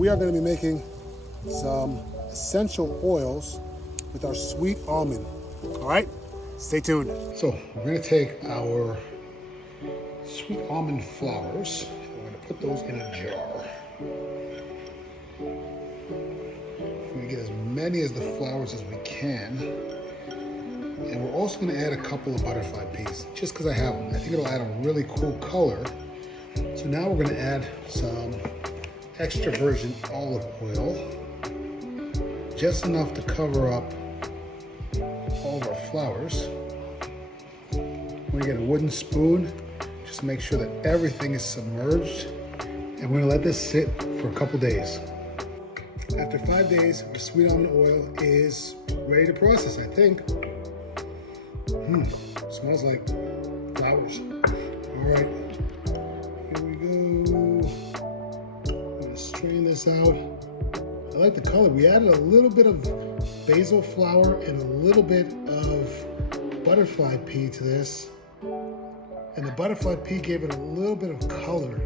We are going to be making some essential oils with our sweet almond. All right, stay tuned. So we're going to take our sweet almond flowers and we're going to put those in a jar. We're going to get as many of the flowers as we can. And we're also going to add a couple of butterfly peas just because I have them. I think it'll add a really cool color. So now we're going to add some extra virgin olive oil, just enough to cover up all of our flowers. We're going to get a wooden spoon just to make sure that everything is submerged, and we're going to let this sit for a couple days. After 5 days, our sweet almond oil is ready to process, I think. Smells like flowers. All right, here we go. Strain this out. I like the color. We added a little bit of basil flower and a little bit of butterfly pea to this. And the butterfly pea gave it a little bit of color.